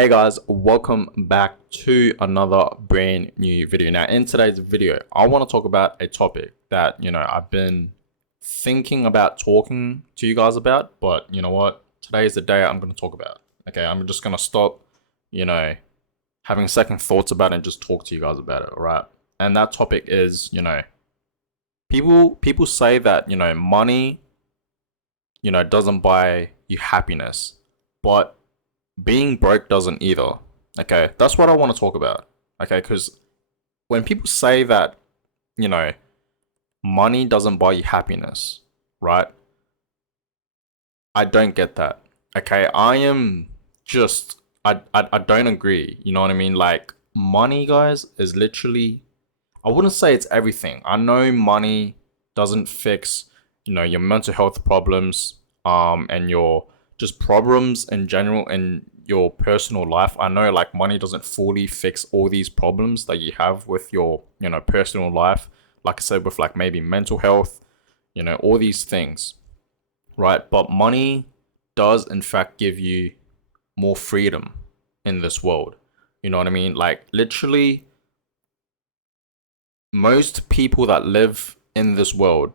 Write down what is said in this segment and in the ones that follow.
Hey guys, welcome back to another brand new video. Now, in today's video, I want to talk about a topic that, I've been thinking about talking to you guys about, but you know what? Today is the day I'm going to talk about. Okay, I'm just going to stop, you know, having second thoughts about it and just talk to you guys about it, all right? And that topic is, people say that, money, doesn't buy you happiness, but being broke doesn't either. Okay, that's what I want to talk about. Okay, because when people say that, you know, money doesn't buy you happiness, right? I don't get that. Okay, I don't agree. You know what I mean? Like, money, guys, is literally, I wouldn't say it's everything. I know money doesn't fix, your mental health problems, and your just problems in general in your personal life. I know like money doesn't fully fix all these problems that you have with your, personal life. Like I said, with like maybe mental health, all these things, right? But money does in fact give you more freedom in this world. You know what I mean? Like literally most people that live in this world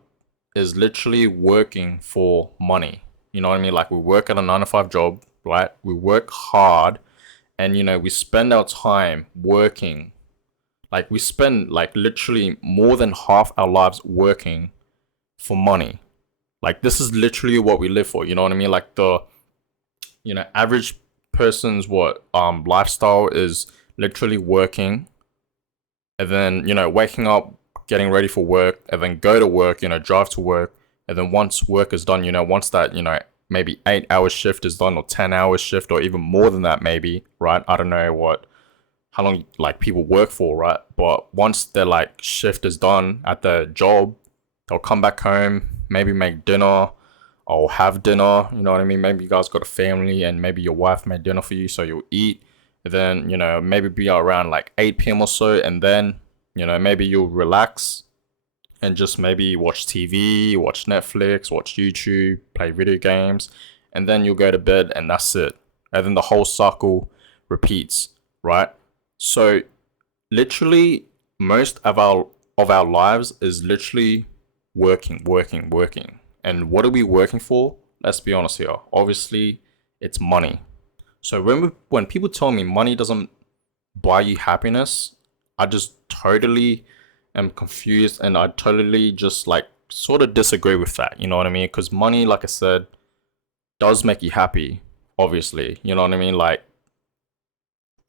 is literally working for money. You know what I mean? Like we work at a 9 to 5 job, right? We work hard and we spend our time working. Like we spend like literally more than half our lives working for money. Like this is literally what we live for. You know what I mean? Like the average person's what lifestyle is literally working and then waking up, getting ready for work, and then go to work, drive to work, and then once work is done, once that maybe 8 hour shift is done or 10 hour shift or even more than that maybe, right? I don't know how long like people work for, right? But once their like shift is done at the job, they'll come back home, maybe make dinner or have dinner. You know what I mean? Maybe you guys got a family and maybe your wife made dinner for you, so you'll eat. Then maybe be around like 8 p.m. or so, and then maybe you'll relax and just maybe watch TV, watch Netflix, watch YouTube, play video games, and then you'll go to bed and that's it. And then the whole cycle repeats, right? So literally most of our lives is literally working, working, working. And what are we working for? Let's be honest here. Obviously, it's money. So when people tell me money doesn't buy you happiness, I just totally am confused and I totally just like sort of disagree with that. You know what I mean? Because money, like I said, does make you happy, obviously. You know what I mean? Like,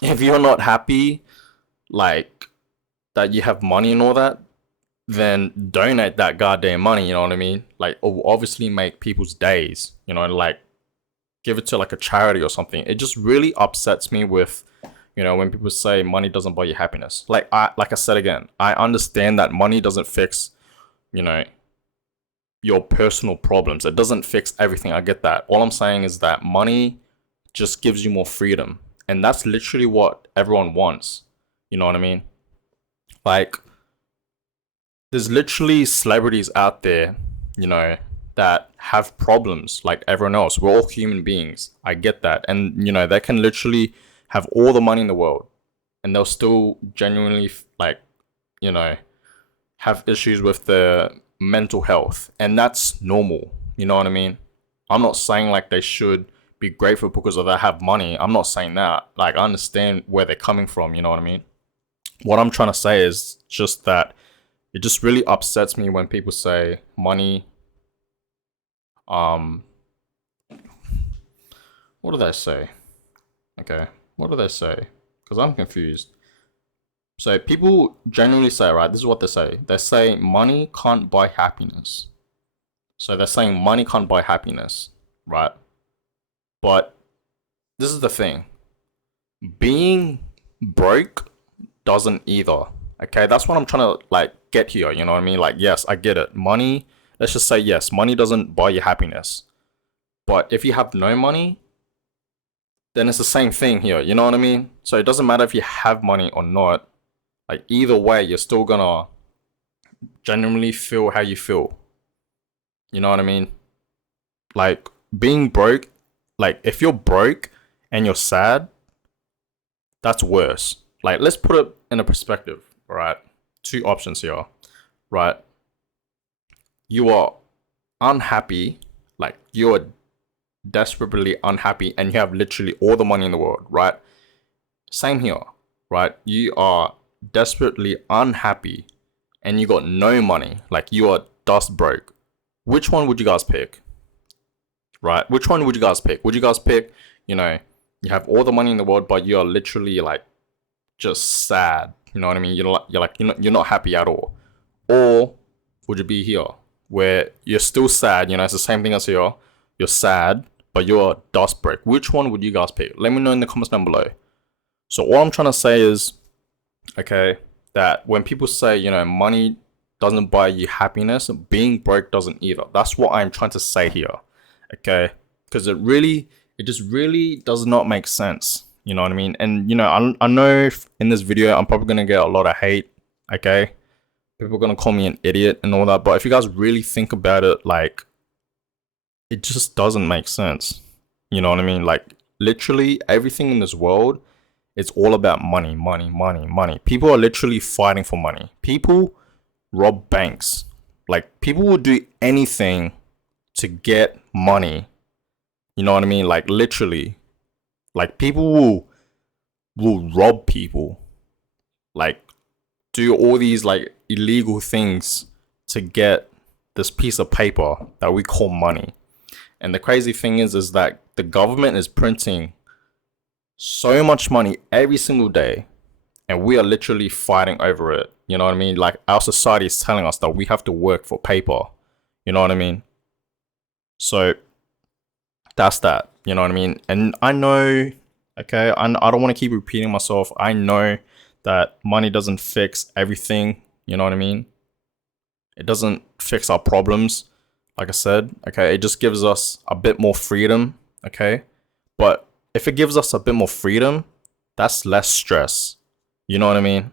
if you're not happy, like, that you have money and all that, then donate that goddamn money, you know what I mean? Like, it will obviously make people's days, like, give it to like a charity or something. It just really upsets me with when people say money doesn't buy you happiness. Like I said again, I understand that money doesn't fix, you know, your personal problems. It doesn't fix everything. I get that. All I'm saying is that money just gives you more freedom. And that's literally what everyone wants. You know what I mean? Like, there's literally celebrities out there, that have problems like everyone else. We're all human beings. I get that. And, they can literally have all the money in the world and they'll still genuinely, like, you know, have issues with their mental health. And that's normal. You know what I mean? I'm not saying like they should be grateful because of they have money. I'm not saying that. Like, I understand where they're coming from. You know what I mean? What I'm trying to say is just that it just really upsets me when people say money. Um, what do they say? Okay, what do they say? Because I'm confused. So people generally say, right? This is what they say. They say money can't buy happiness. So they're saying money can't buy happiness, right? But this is the thing. Being broke doesn't either. Okay, that's what I'm trying to like get here. You know what I mean? Like, yes, I get it. Money. Let's just say yes. Money doesn't buy you happiness. But if you have no money, then it's the same thing here. You know what I mean? So it doesn't matter if you have money or not. Like either way, you're still gonna genuinely feel how you feel. You know what I mean? Like being broke. Like if you're broke and you're sad, that's worse. Like, let's put it in a perspective, right? Two options here, right? You are unhappy, like you're desperately unhappy, and you have literally all the money in the world, right? Same here, right? You are desperately unhappy and you got no money, like you are dust broke. Which one would you guys pick? Right? Which one would you guys pick? Would you guys pick, you know, you have all the money in the world, but you are literally like just sad? You know what I mean? You're not happy at all. Or would you be here where you're still sad? You know, it's the same thing as here. You're sad, but you're dust broke. Which one would you guys pick? Let me know in the comments down below. So all I'm trying to say is, okay, that when people say, you know, money doesn't buy you happiness, being broke doesn't either. That's what I'm trying to say here. Okay, because it just really does not make sense. You know what I mean? And you know, I know in this video I'm probably gonna get a lot of hate. Okay, people are gonna call me an idiot and all that. But if you guys really think about it, like, it just doesn't make sense. You know what I mean? Like, literally everything in this world, it's all about money, money, money, money. People are literally fighting for money. People rob banks. Like, people will do anything to get money. You know what I mean? Like, literally. Like, people will rob people. Like, do all these like illegal things to get this piece of paper that we call money. And the crazy thing is that the government is printing so much money every single day, and we are literally fighting over it. You know what I mean? Like, our society is telling us that we have to work for paper. You know what I mean? So that's that. You know what I mean? And I know, okay, I don't want to keep repeating myself. I know that money doesn't fix everything. You know what I mean? It doesn't fix our problems. Like I said, okay, it just gives us a bit more freedom. Okay, but if it gives us a bit more freedom, that's less stress. You know what I mean?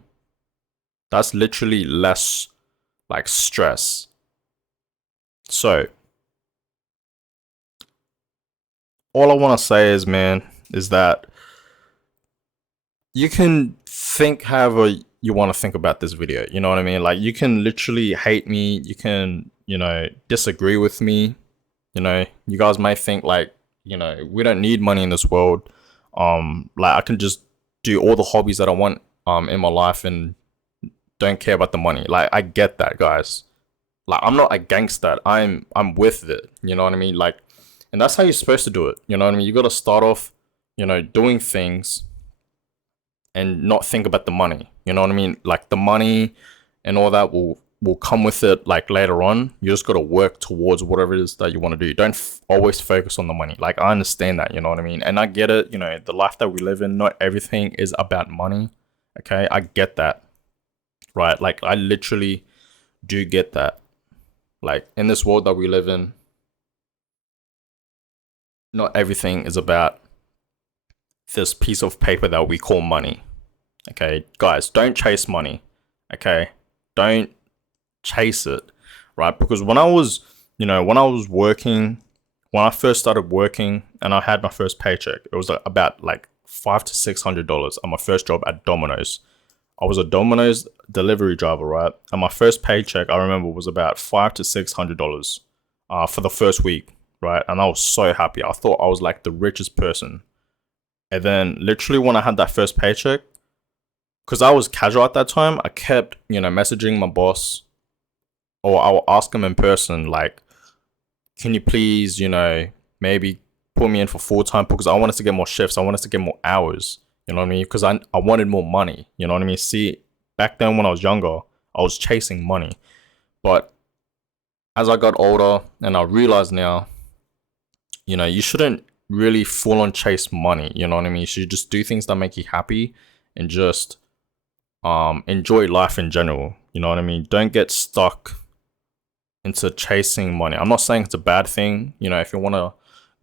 That's literally less like stress. So all I want to say is, man, is that you can think however you want to think about this video. You know what I mean? Like, you can literally hate me. You can, you know, disagree with me. You know, you guys may think like, you know, we don't need money in this world. Like, I can just do all the hobbies that I want in my life and don't care about the money. Like, I get that, guys. Like, I'm not against that. I'm with it. You know what I mean? Like, and that's how you're supposed to do it. You know what I mean? You got to start off, you know, doing things and not think about the money. You know what I mean? Like, the money and all that will come with it, like, later on. You just got to work towards whatever it is that you want to do. Don't always focus on the money. Like, I understand that, you know what I mean? And I get it. You know, the life that we live in, not everything is about money. Okay, I get that, right? Like, I literally do get that. Like, in this world that we live in, not everything is about this piece of paper that we call money. Okay, guys, don't chase money. Okay, don't chase it, right? Because when I was, you know, when I first started working and I had my first paycheck, it was about like $500 to $600 on my first job at Domino's. I was a Domino's delivery driver, right? And my first paycheck, I remember, was about $500 to $600 for the first week, right? And I was so happy. I thought I was like the richest person. And then literally when I had that first paycheck, because I was casual at that time, I kept, you know, messaging my boss, or I will ask him in person, like, can you please, you know, maybe put me in for full time, because I wanted to get more shifts. I wanted to get more hours. You know what I mean? Because I wanted more money. You know what I mean? See, back then when I was younger, I was chasing money. But as I got older and I realized now, you know, you shouldn't really full on chase money. You know what I mean? You should just do things that make you happy and just enjoy life in general. You know what I mean? Don't get stuck into chasing money. I'm not saying it's a bad thing. You know, if you want to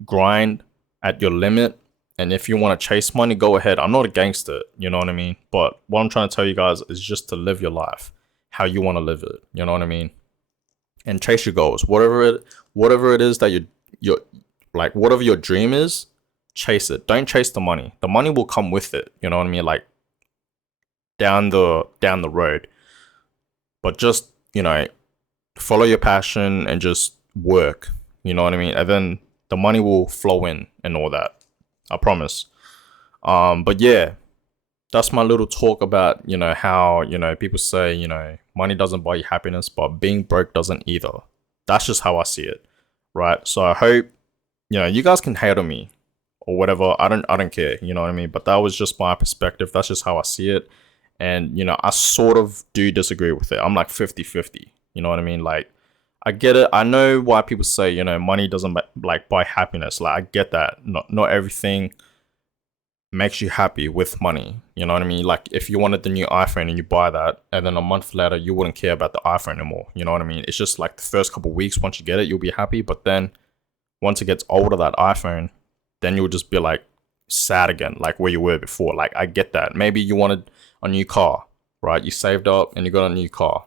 grind at your limit and if you want to chase money, go ahead. I'm not against it. You know what I mean? But what I'm trying to tell you guys is just to live your life how you want to live it. You know what I mean? And chase your goals. Whatever it is that you're like, whatever your dream is, chase it. Don't chase the money. The money will come with it. You know what I mean? Like down the road. But just, follow your passion and just work. You know what I mean? And then the money will flow in and all that. I promise. But yeah, that's my little talk about, how, people say, money doesn't buy you happiness, but being broke doesn't either. That's just how I see it. Right. So I hope, you guys can hate on me or whatever. I don't care. You know what I mean? But that was just my perspective. That's just how I see it. And, I sort of do disagree with it. I'm like 50-50. You know what I mean? Like, I get it. I know why people say, money doesn't buy happiness. Like, I get that. Not everything makes you happy with money. You know what I mean? Like, if you wanted the new iPhone and you buy that, and then a month later, you wouldn't care about the iPhone anymore. You know what I mean? It's just like the first couple of weeks, once you get it, you'll be happy. But then once it gets older, that iPhone, then you'll just be like sad again, like where you were before. Like, I get that. Maybe you wanted a new car, right? You saved up and you got a new car.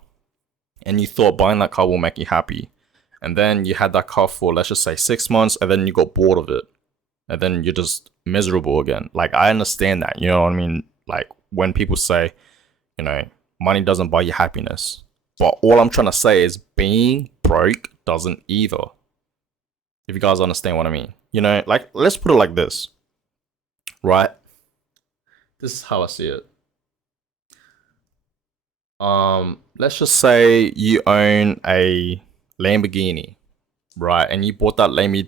And you thought buying that car will make you happy. And then you had that car for, let's just say, 6 months, and then you got bored of it. And then you're just miserable again. Like, I understand that, you know what I mean? Like, when people say, money doesn't buy you happiness. But all I'm trying to say is being broke doesn't either. If you guys understand what I mean. Like, let's put it like this. Right? This is how I see it. Let's just say you own a Lamborghini, right? And you bought that Lambo,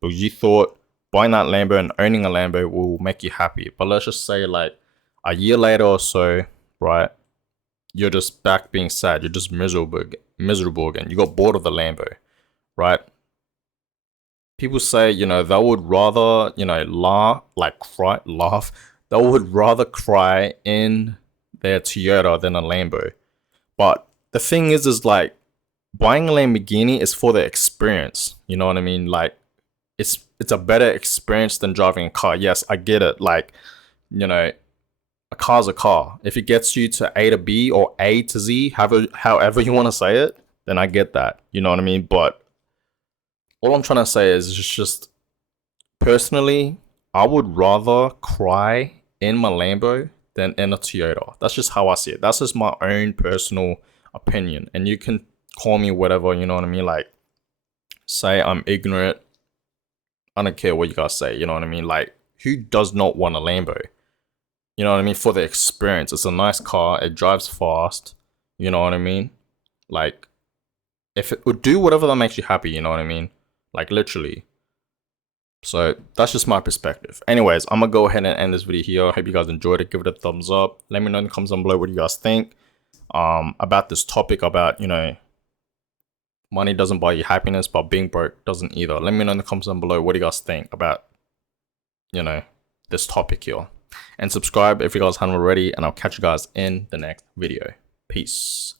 because you thought buying that Lambo and owning a Lambo will make you happy. But let's just say like a year later or so, right? You're just back being sad. You're just miserable again. You got bored of the Lambo, right? People say, they would rather, laugh. They would rather cry in their Toyota than a Lambo. But the thing is like, buying a Lamborghini is for the experience. You know what I mean? Like, it's a better experience than driving a car. Yes, I get it. Like, a car's a car. If it gets you to A to B or A to Z, however you want to say it, then I get that. You know what I mean? But all I'm trying to say is just personally, I would rather cry in my Lambo than in a Toyota. That's just how I see it. That's just my own personal opinion. And you can call me whatever, you know what I mean? Like, say I'm ignorant. I don't care what you guys say, you know what I mean? Like, who does not want a Lambo? You know what I mean? For the experience. It's a nice car. It drives fast. You know what I mean? Like, if it would do whatever that makes you happy, you know what I mean? Like, literally. So that's just my perspective. Anyways, I'm gonna go ahead and end this video here. I hope you guys enjoyed it. Give it a thumbs up. Let me know in the comments down below what you guys think about this topic about, money doesn't buy you happiness, but being broke doesn't either. Let me know in the comments down below what do you guys think about, this topic here. And subscribe if you guys haven't already, and I'll catch you guys in the next video. Peace.